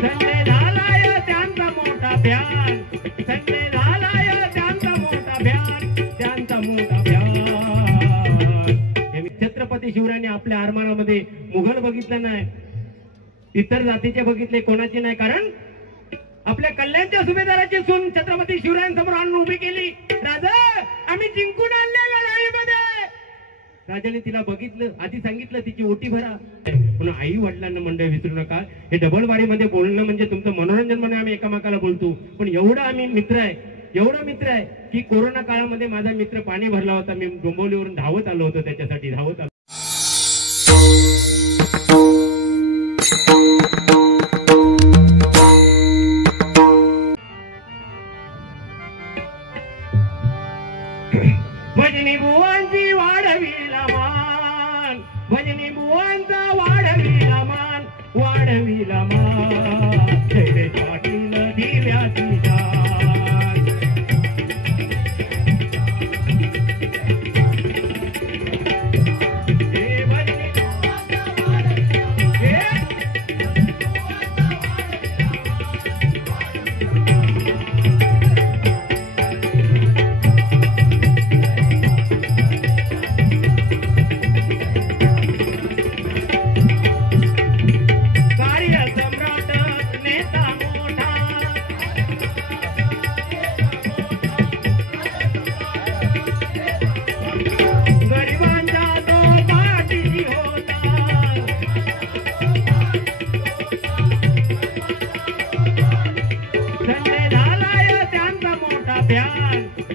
संजय झालाय त्यांचा मोठा भ्यान, संजय झालाय त्यांचा मोठा भ्यान, त्यांचा मोठा भ्यान. छत्रपती शिवरायांनी आपल्या आरमारामध्ये मुघल बघितलं नाही, इतर जातीचे बघितले, कोणाचे नाही. कारण आपल्या कल्याणच्या सुभेदाराची सून छत्रपती शिवरायांसमोर आणून उभी केली. राजा, आम्ही जिंकून आणले लढाईमध्ये. राजाने तिला बघितलं, आधी सांगितलं तिची ओटी भरा. म्हणून आई वडिलांना मंडळ विसरू नका. हे डबलवाडीमध्ये बोलणं म्हणजे तुमचं मनोरंजन म्हणून आम्ही एकामेकाला बोलतो, पण एवढं आम्ही मित्र आहे, एवढा मित्र आहे की कोरोना काळामध्ये माझा मित्र पाणी भरला होता, मी डोंबिवलीवरून धावत आलो होतो, त्याच्यासाठी धावत आलो. भजनी बुवांची वाढविला मान, भजनी बुवांचा वाढविला मान, वाढविला मान. जय पाटील दिव्याची जान. हे भजनी बुवांचा वाढविला भ्यान,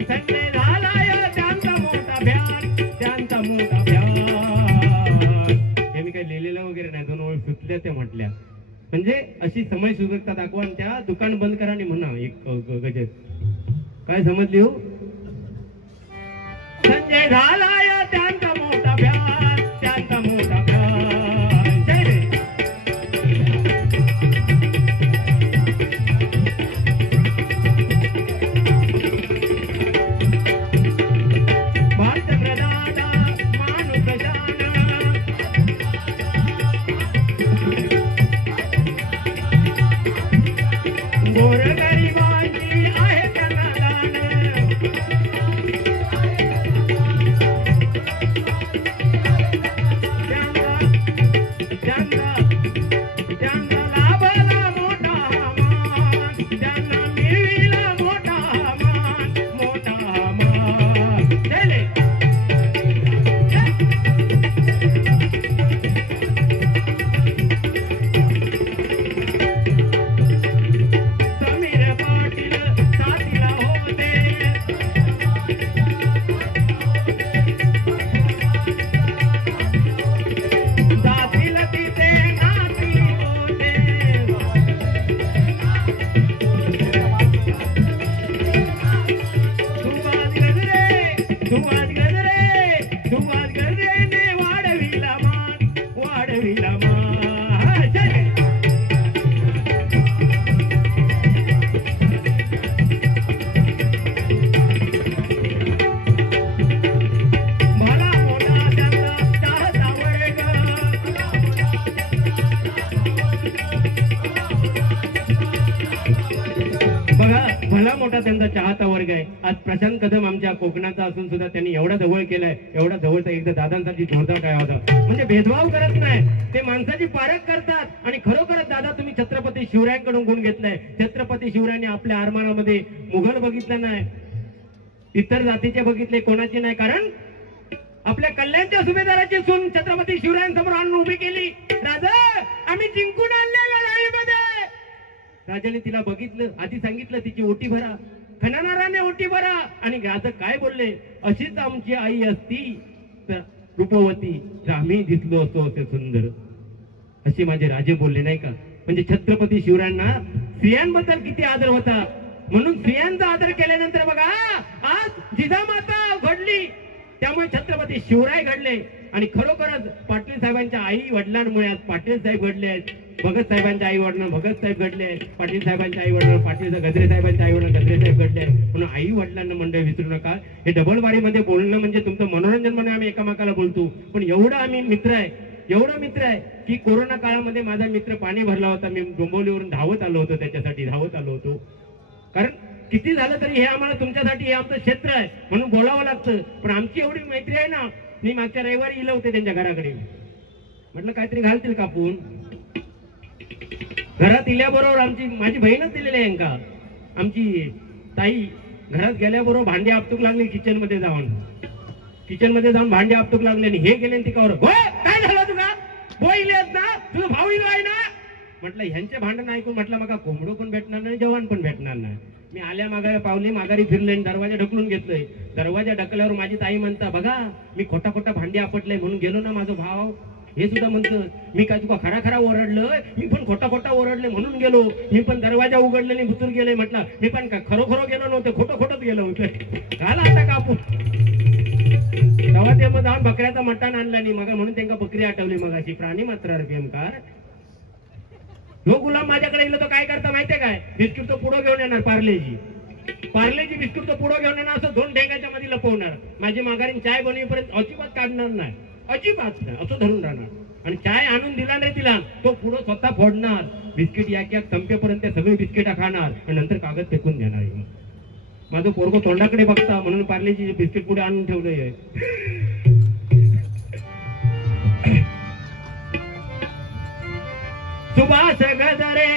संजय झालाय त्यांचा मोठा भ्यान, त्यांचा मोठा भ्यान. हे मी काही लिहिलेलं वगैरे नाही, दोन ओळ सुचल्या त्या म्हटल्या. म्हणजे अशी समय सुबकता दाखवा आणि त्या दुकान बंद करा आणि म्हणा एक गजर. काय समजली हो? संजय झालाय त्यांचा मोठा भ्यान, त्यांचा मोठा भ्यान. जय रे. भला मोठा त्यांचा चाहता वर्ग आहे. आज प्रशांत कदम आमच्या कोकणाचा असून सुद्धा त्यांनी एवढा जवळ केलाय, एवढा जवळचा. एकदा दादांसाठी जोरदार काय होता. म्हणजे भेदभाव करत नाही, ते माणसाची पारख करतात. आणि खरोखरच दादा तुम्ही छत्रपती शिवरायांकडून गुण घेतलाय. छत्रपती शिवरायांनी आपल्या आरमारामध्ये मुघल बघितलं नाही, इतर जातीचे बघितले, कोणाचे नाही. कारण आपल्या कल्याणच्या सुभेदाराची सून छत्रपती शिवरायांसमोर आणून उभी केली. राजा, आम्ही जिंकून आणले लढाईमध्ये. राजाने तिला बघितलं, आधी सांगितलं तिची ओटी भरा. खणानाराने ओटी भरा. आणि राजा काय बोलले, अशीच आमची आई असती तर रूपवती, तर आम्ही दिसलो असतो असे सुंदर. असे माझे राजे बोलले नाही का. म्हणजे छत्रपती शिवरायांना स्त्रियांबद्दल किती आदर होता. म्हणून स्त्रियांचा आदर केल्यानंतर बघा आज जिजामाता घडली, त्यामुळे छत्रपती शिवराय घडले. आणि खरोखरच पाटील साहेबांच्या आई वडिलांमुळे आज पाटील साहेब घडले आहेत. भगत साहेबांच्या आई वडिलांना भगत साहेब घडले आहेत. पाटील साहेबांच्या आई वडिलांना पाटील, गजरे साहेबांच्या आई वडिलांना गजरे साहेब घडले आहेत. म्हणून आई वडिलांना मंडळ विसरू नका. हे डबलवाडीमध्ये बोलणं म्हणजे तुमचं मनोरंजन म्हणून आम्ही एकामेकाला बोलतो, पण एवढं आम्ही मित्र आहे, एवढा मित्र आहे की कोरोना काळामध्ये माझा मित्र पाणी भरला होता, मी डोंबिवलीवरून धावत आलो होतो, त्याच्यासाठी धावत आलो होतो. कारण किती झालं तरी हे आम्हाला तुमच्यासाठी हे आमचं क्षेत्र आहे म्हणून बोलावं लागतं. पण आमची एवढी मैत्री आहे ना, मी मागच्या रविवारी इलं होते त्यांच्या घराकडे, म्हटलं काहीतरी घालतील कापून. घरात इल्याबरोबर माझी बहीणच दिलेली आहे का, आमची ताई घरात गेल्याबरोबर भांडी आपटूक लागली, किचन मध्ये जाऊन भांडी आपटूक लागले आणि हे गेले तिकावर, काय झालं तुला, बोईलेत ना, तुझं भाऊ इलो आहे ना. म्हटलं ह्यांचे भांडण ऐकून म्हटलं मग कोंबडो पण भेटणार नाही, जवान पण भेटणार नाही. मी आल्या मागारी माघारी फिरले, दरवाजा ढकलून घेतलोय. दरवाजा ढकल्यावर माझी ताई म्हणता, बघा मी खोटा भांडी आपटलंय म्हणून गेलो ना, माझा भाव हे सुद्धा म्हणतं मी काय तुका खरा ओरडलं, मी पण खोटा ओरडले म्हणून गेलो, मी पण दरवाजा उघडले नाही भुतूर गेले. म्हटलं मी पण खरो गेलो नव्हतं, खोटंच गेलो होतं. झाला आता कापून. तेव्हा ते मग जाऊन बकऱ्याचा मटण आणला नाही मग, म्हणून त्यांना बकरी आठवली मग अशी प्राणी मात्र प्रेमकार. जो गुलाम माझ्याकडे येईल तो काय करता माहितीये काय, बिस्किट तो पुढं घेऊन येणार, पार्लेजी बिस्किट तो पुढं घेऊन येणार, असं 2 ढेंगाच्या मध्ये लपवणार. माझी माघारी चाय बनवीपर्यंत अजिबात काढणार नाही, अजिबात नाही, असं धरून राहणार. आणि चाय आणून दिला नाही तिला, तो पुढं स्वतः फोडणार, बिस्किट या संपेपर्यंत सगळे बिस्किटा खाणार आणि नंतर कागद फेकून देणार. माझं पोरगो तोंडाकडे बघता म्हणून पार्लेजी बिस्किट पुढे आणून ठेवलंय. सुभाष गजरे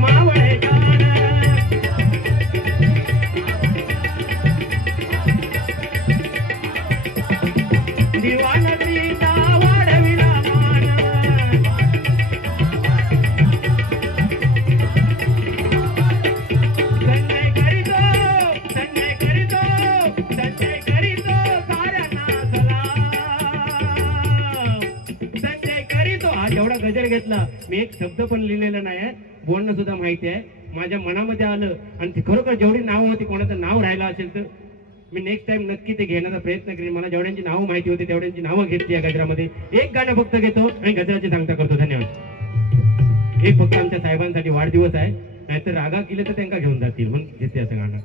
मावळे दिवान सीता वाढविला मान, संजय करीतो साऱ्यांना संजय करीतो. हा जेवढा गजर घेतला मी, एक शब्द पण लिहिलेला नाही, बोलणं सुद्धा माहिती आहे, माझ्या मनामध्ये आलं. आणि ती खरोखर जेवढी नावं होती, कोणाचं नाव राहिलं असेल तर मी नेक्स्ट टाइम नक्की ते घेण्याचा प्रयत्न करेन. मला जेवढ्यांची नावं माहिती होती तेवढ्यांची नावं घेतली या गजरामध्ये. एक गाणं फक्त घेतो आणि गजराची सांगता करतो. धन्यवाद. एक फक्त आमच्या साहेबांसाठी वाढदिवस आहे, नाहीतर रागा केले तर त्यांना घेऊन जातील म्हणून घेते असं गाणं.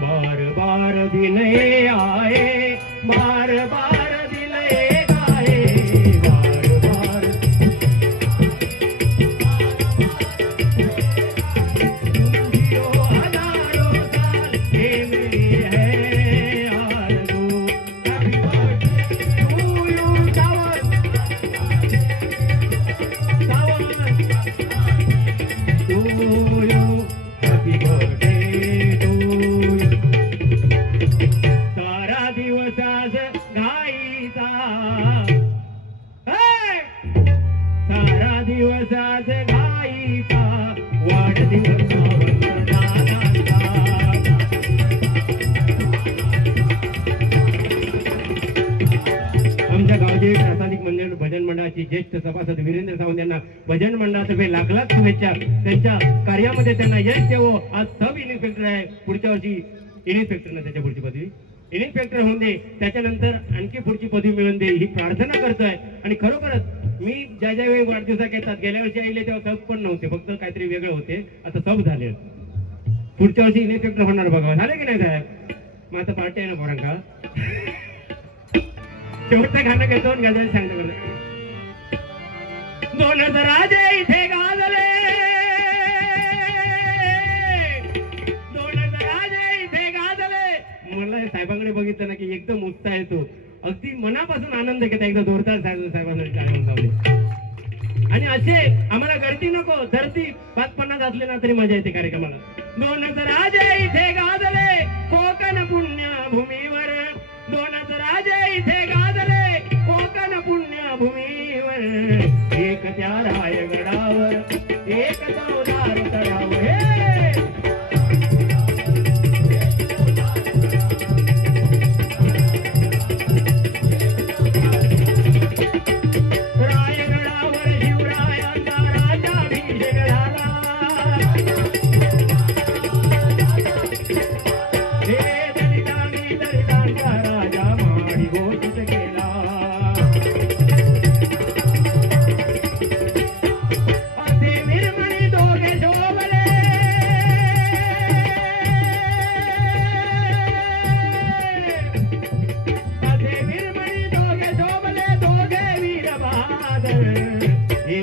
बार बार दिले आए, बार बार दिले गाए, भजन मंडळाची ज्येष्ठ सभासद वीरेंद्र सावंत यांना भजन मंडळातर्फे लाख शुभेच्छा. त्यांच्या कार्यामध्ये त्यांना यश देवो. आज सब इन्स्पेक्टर आहे, पुढच्या वर्षी इन्स्पेक्टर ना त्याच्या पुढची पदवी इन्स्पेक्टर होऊन दे, त्याच्यानंतर आणखी पुढची पदवी मिळून दे ही प्रार्थना करतोय. आणि खरोखरच मी ज्या वेळी वाढदिवसाक येतात, गेल्या वर्षी आले तेव्हा सब पण नव्हते, फक्त काहीतरी वेगळे होते, आता सब झाले. पुढच्या वर्षी इन्स्पेक्टर होणार बघा, झाले की नाही साहेब. मग आता पार्टी आहे ना पोरांका. शेवटचं गाणं घेतो आणि गाजरे सांगतो. 2 राजे इथे गाजले, 2 राजे इथे गाजले. मला साहेबांकडे बघितलं ना की एकदम उत्साह येतो, अगदी मनापासून आनंद घेता. एकदा जोरदार साहेबांसाठी टाळ्या वाजवल्या. आणि असे आम्हाला गर्दी नको, धरती 5-50 असले ना तरी मजा येते कार्यक्रमाला. 2 राजे इथे गाजले कोकण पुण्यभूमीवर, 2 राजे इथे गाजले कोकण पुण्यभूमीवर, एक त्या रायगडावर एक चौदार तळावर. रायगडावर शिवरायांचा राज्याभिषेक झाला, हे दलितांचा राजा माडी घोषित केला. असे निर्मणी दोघे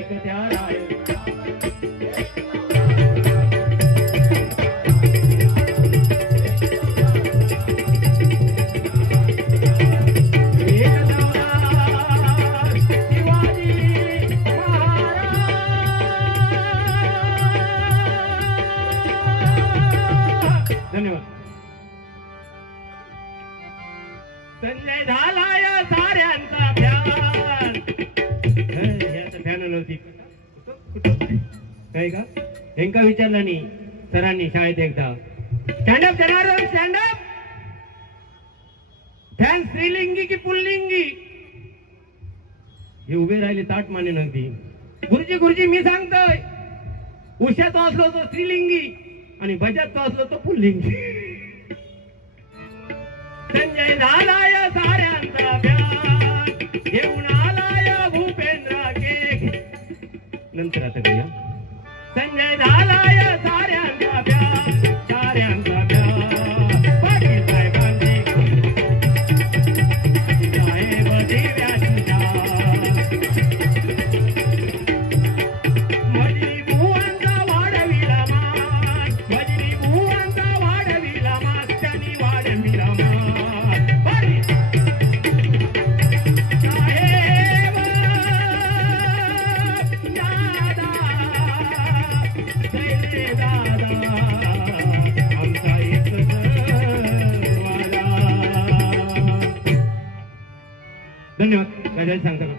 ऐकत्या राय संजय झाला या साऱ्यांचा फॅन फॅन नव्हती काय का हेंका विचारला नाही सरांनी शाळेत एकदा स्टँडअप जनार्दन स्टँडअप फॅन स्त्रीलिंगी की पुल्लिंगी हे उभे राहिले ताट माने नव्हती गुरुजी गुरुजी मी सांगतोय उशात असलो तो स्त्रीलिंगी आणि बजात असलो तो पुल्लिंगी संजय झाला या साऱ्यांचा फॅन घेऊन आला या भूपेंद्र के नंतर आता करूया संजय झाला या साऱ्यांचा फॅन साऱ्यांचा फॅन पाटील साहेबांची साहेब दिव्याच्या मजरी बुवांचा वाढविला मान मजरी बुवांचा वाढविला मान त्यांनी वाढविला मान धन्यवाद गजाल सांगता का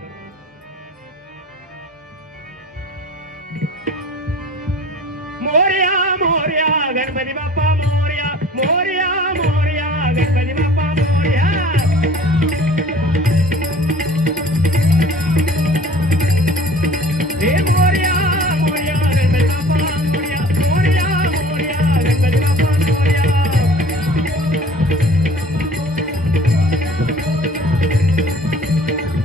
मोरया मोरया गणपती बाप्पा मोरया मोरया मोरया गणपती बाप्पा मोरया हे मोरया मोरया गणपती बाप्पा मोरया मोरया मोरया गणपती बाप्पा मोरया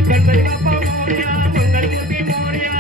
गणपती बाप्पा मोरया मंगलमूर्ती मोरया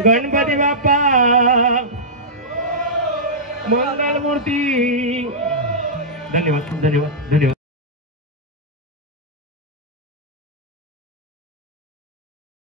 गणपती बाप्पा मंगलमूर्ती धन्यवाद धन्यवाद धन्यवाद.